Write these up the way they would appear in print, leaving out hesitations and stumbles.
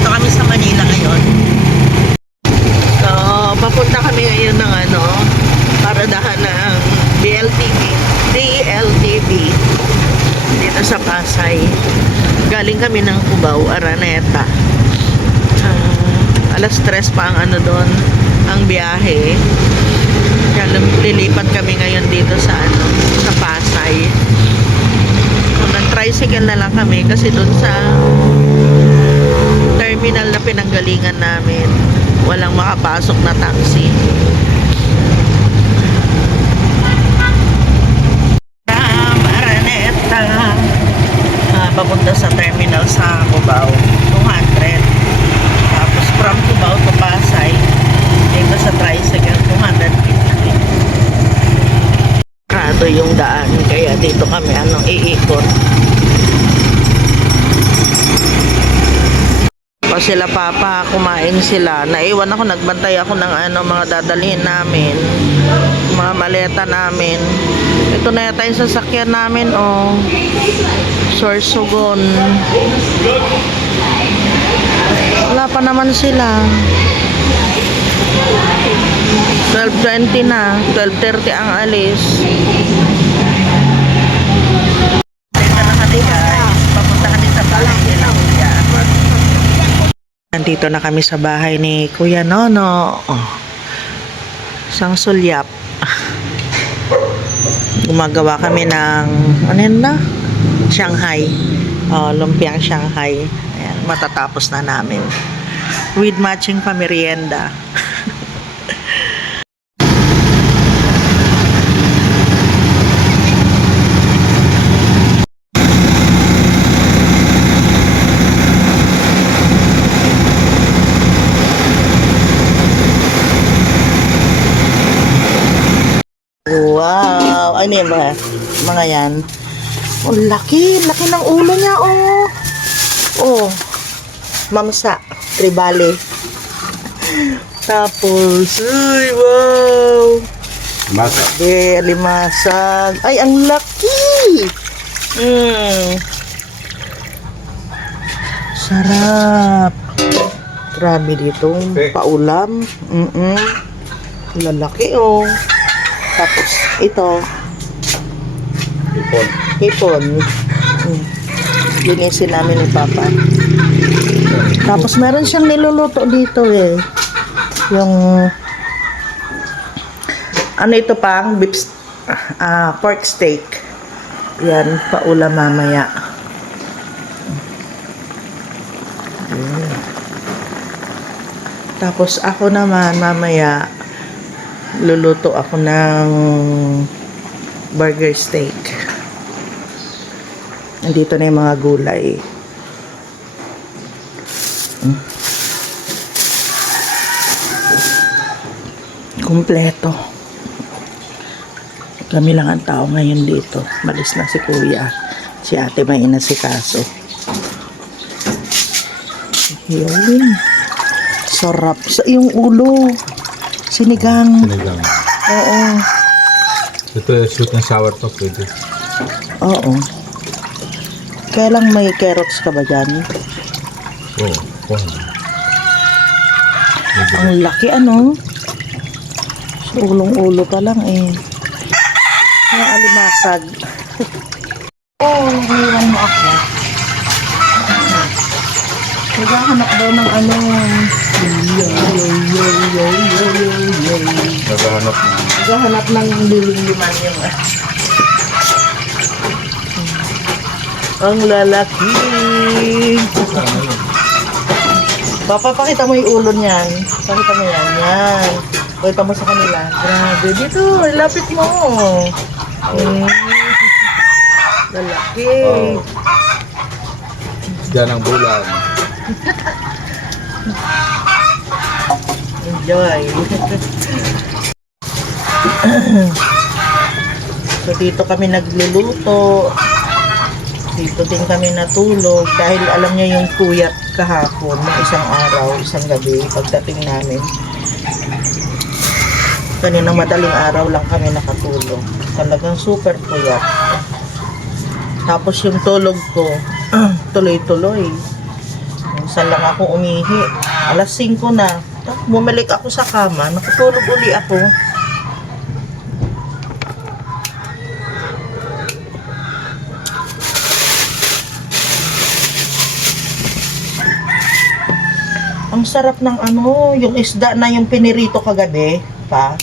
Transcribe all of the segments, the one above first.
Nandito kami sa Manila ngayon. So, papunta kami ngayon ng paradahan ng DLTV dito sa Pasay. Galing kami ng Cubao, Araneta. Alas 3 pa ang doon, ang biyahe. Kaya lilipat kami ngayon dito sa sa Pasay. Kung nag-tricycle na lang kami kasi doon sa terminal na pinanggalingan namin, walang makapasok na taxi. Araneta. Papunta sa terminal sa Cubao, 200. Tapos from Cubao to Pasay, dito sa tricycle, 250. Rado yung daan, kaya dito kami iikot. O sila papa, kumain sila. Naiwan ako, nagbantay ako ng mga dadalhin namin, mga maleta namin. Ito na yata yung sasakyan namin, Sorsogon. Wala pa naman sila. 12:20 na, 12:30 ang alis. Dito na kami guys, papunta kami sa bahay nila Kuya. Nandito na kami sa bahay ni Kuya Nono. Isang sulyap. Gumagawa kami ng Shanghai. Lumpiang Shanghai. Ayan, matatapos na namin. With matching pamerienda. Wow! Ano yung mga yan? Oh, laki ng ulo niya, mamsa, tribale. Tapos, uy, wow! Limasag. Limasag. Ay, ang laki! Sarap. Grabe dito. Paulam. Lalaki, Tapos, ito. Hipon. Linisin namin ni Papa. Tapos, meron siyang niluluto dito, Yung, ito pang beef, pork steak. Yan, paulam mamaya. Tapos, ako naman, mamaya, luluto ako ng burger steak. Nandito na yung mga gulay. Kumpleto. Kami lang ang tao ngayon dito. Malis na si Kuya. Si ate may inasikaso. Yun. Sarap. Yung ulo. Sinigang. Oo. Ito sweet and sour to, pwede. Oo. Kaya lang may carrots ka ba dyan? Oo. Ang laki Ulong-ulo ka lang Ang alimasag. Ngayon mo ako. Naghahanap daw ng Naghahanap ng lilim-liman yung ang lalaki. Papapakita mo yung ulo niyan. Pakita mo yan. Pakita mo sa kanila. Grabe. Dito, lapit mo. Lalaki. Diyan ang bulan. Enjoy. So dito kami nagluluto. Dito din kami natulog dahil alam niya yung puyat kahapon ng isang araw, isang gabi pagdating namin. Kaninang madaling araw lang kami nakatulog. Talagang super puyat. Tapos yung tulog ko, tuloy-tuloy. Saan lang ako umihi. Alas 5 na. Bumalik ako sa kama. Nakatulog uli ako. Ang sarap ng ano, yung isda na yung pinirito kagabi, pa.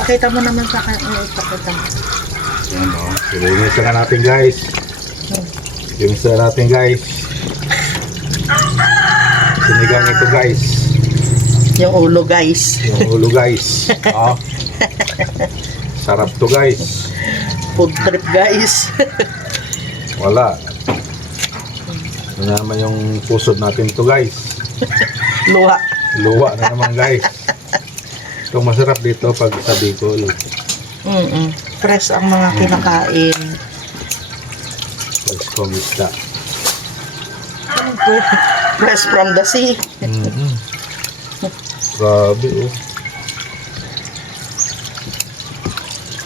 Pakita mo naman sa akin ang ipakita mo. Yan o. Linisan na natin guys. Linisan na natin guys. Sinigang ito guys. Yung ulo, guys. Yung ulo guys. Oh. Sarap to guys. Food trip, guys. Wala. Ito na naman yung pusod natin to guys. Luha. Luwa na naman guys. Itong masarap dito pag sa Bicol. Fresh ang mga kinakain. Let's call isda. Fresh from the sea. Grabe oh.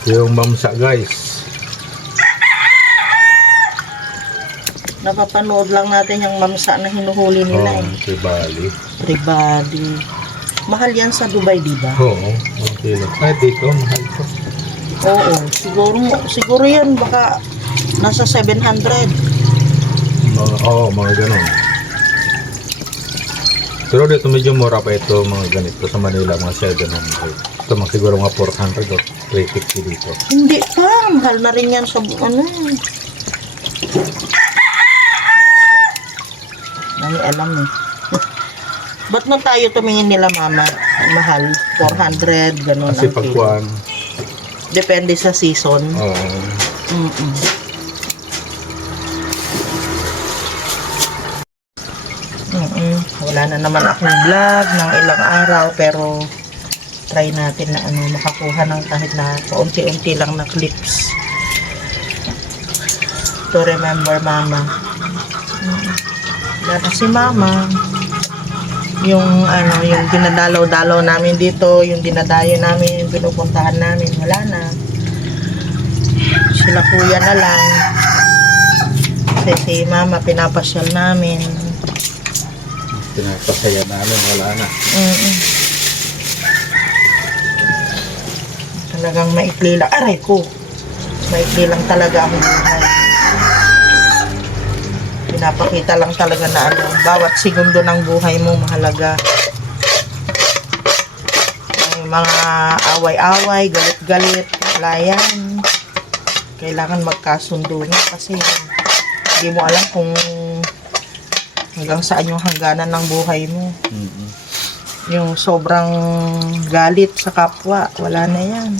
Yung mamsa guys. Napapanood lang natin yung mamsa na hinuhuli nila. Tribali. Tribali. Mahal yan sa Dubai, di ba? Oo, okay lang. Ay, dito, mahal ko. Oo, siguro yan baka nasa 700. Mga ganun. Pero dito medyo mura pa ito, mga ganito. Sa Manila, mga 700. Ito, mga siguro mga 400 o 350 dito. Hindi pa, mahal na rin yan sa ano. Nani alam eh. Ba't na tayo tumingin nila, mama? Mahal, 400, ganun Kasi ang kilo. pagkuhan, Depende sa season. oo. Wala na naman akong vlog ng ilang araw, pero try natin na ano, makakuha ng kahit na paunti-unti lang na clips to remember mama. Wala na si mama. Yung ano, yung dinadalaw-dalaw namin dito, yung dinadayo namin, yung pinupuntahan namin, wala na. Sila kuya na lang. Kasi si mama pinapasyal namin. Pinapasaya namin, wala na. Talagang maikli lang. Aray ko! Maikli lang talaga ang buhay. Pinapakita lang talaga na ano, bawat segundo ng buhay mo mahalaga. May mga away-away, galit-galit, wala yan. Kailangan magkasundo na kasi hindi mo alam kung hanggang saan yung hangganan ng buhay mo. Yung sobrang galit sa kapwa, wala na yan.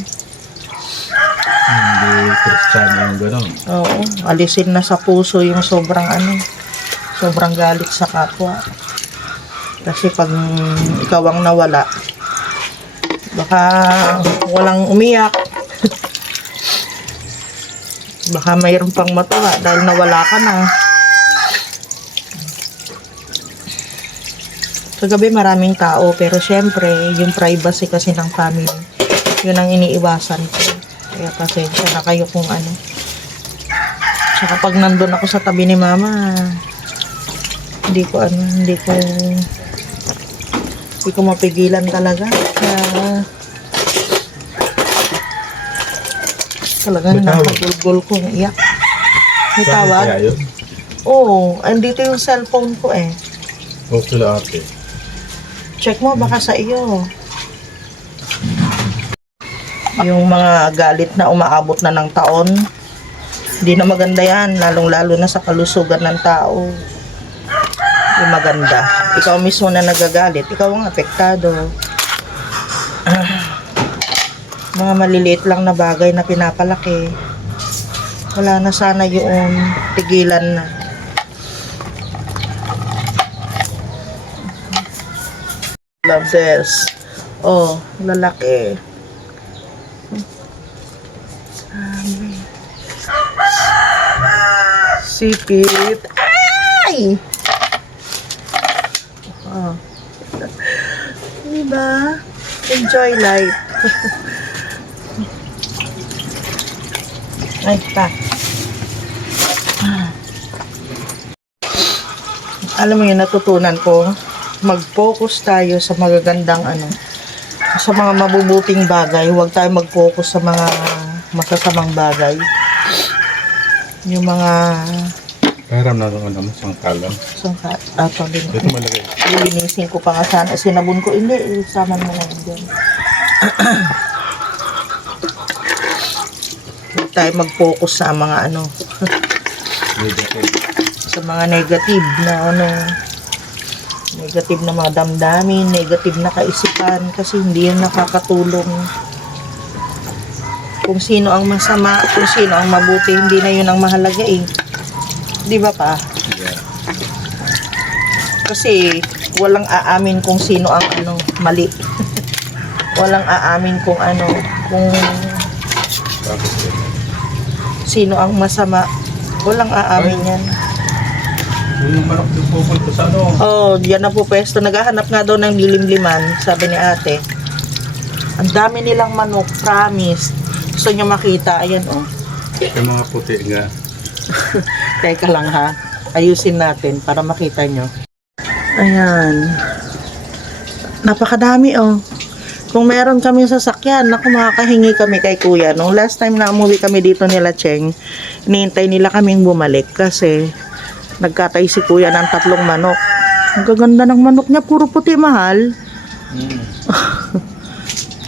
Hindi Kristiyano yung gano'n. Oo, alisin na sa puso yung sobrang ano, sobrang galit sa kapwa. Kasi pag ikaw ang nawala, baka walang umiyak. Baka mayroon pang matuwa dahil nawala ka na. Kagabi maraming tao, pero syempre, yung privacy kasi ng family, yun ang iniiwasan ko. Kaya pasensya na kayo kung ano. Tsaka pag nandun ako sa tabi ni mama, hindi ko mapigilan talaga. Kaya talagang nakagulgol kong iyak. May tawag? Kaya yun? Oo, andito yung cellphone ko eh. O sila ate. Check mo baka sa iyo. Yung mga galit na umaabot na ng taon, hindi na maganda yan, lalong-lalo na sa kalusugan ng tao. Yung maganda. Ikaw mismo na nagagalit, ikaw ang apektado. Mga maliliit lang na bagay na pinapalaki. Wala na sana yung tigilan na. Love this. Oh, lalaki. Sipit. Ay! Oh. Diba? Enjoy life. Ay, pa. Alam mo yun, natutunan ko, mag-focus tayo sa magagandang sa mga mabubuting bagay. Huwag tayo mag-focus sa mga masasamang bagay. Yung mga Pahiram na naman naman siyang talang. sabi Ito malaki. lilinisin ko pa nga sana. Sinabon ko, hindi, sama mo na yun dyan. Huwag tayo mag-focus sa mga Negative. sa mga negative na negative na mga damdamin, negative na kaisipan, kasi hindi yan nakakatulong. Kung sino ang masama, kung sino ang mabuti, hindi na yun ang mahalaga eh. Di ba pa? Yeah. Kasi walang aamin kung sino ang mali. Walang aamin kung kung Bakit yun? sino ang masama. Walang aamin yan. Yung manok yung pupunta sa Oh, diyan na po pwesto. Naghahanap nga daw ng lilimliman, sabi ni ate. Ang dami nilang manok, promise. Gusto nyo makita, ayan oh. Yung mga puti nga. Teka lang ha. Ayusin natin para makita nyo. Ayan. Napakadami oh. Kung meron kami sasakyan, naku, makakahingi kami kay kuya. Nung last time na umuwi kami dito nila Cheng, hinihintay nila kaming bumalik kasi nagkatay si kuya ng 3 manok. Ang gaganda ng manok niya, puro puti, mahal.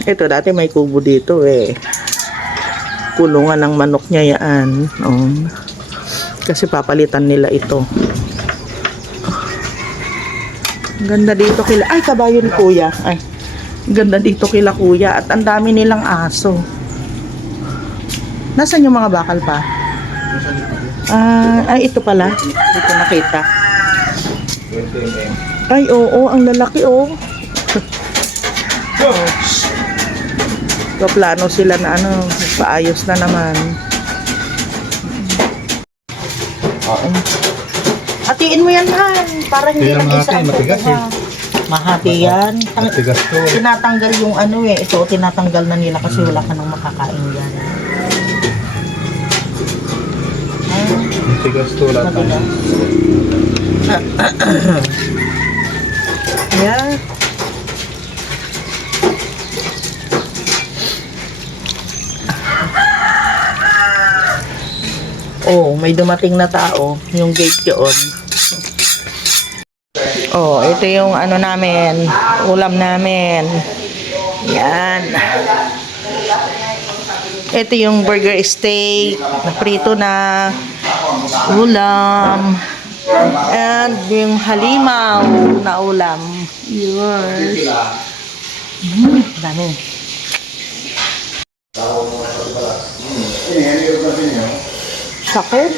Ito, dati may kubo dito eh. Kulungan ng manok niya yan. Oh. Kasi papalitan nila ito. Ang ganda dito kila... Ay, kabayo ni kuya. Ay, ang ganda dito kila kuya. At ang dami nilang aso. Nasaan yung mga bakal pa? Ay, ito pala. Dito nakita. 20 mm. Ay, oo. Ang lalaki, oh. Plano sila na paayos na naman. Hatiin mo yan, Han. Para hindi Kaya lang mahati, isa ang matigas kukuha. Mahati yan. Matigas to. Tinatanggal yung ito, tinatanggal na nila kasi wala ka nang makakain dyan. Matigas to lahat tayo. Yeah. Oh, may dumating na tao. Yung gate yun. Oh, ito yung namin. Ulam namin. Yan. Ito yung burger steak. Naprito na. Ulam. And yung halimaw na ulam. Yours. Dami. Sakit.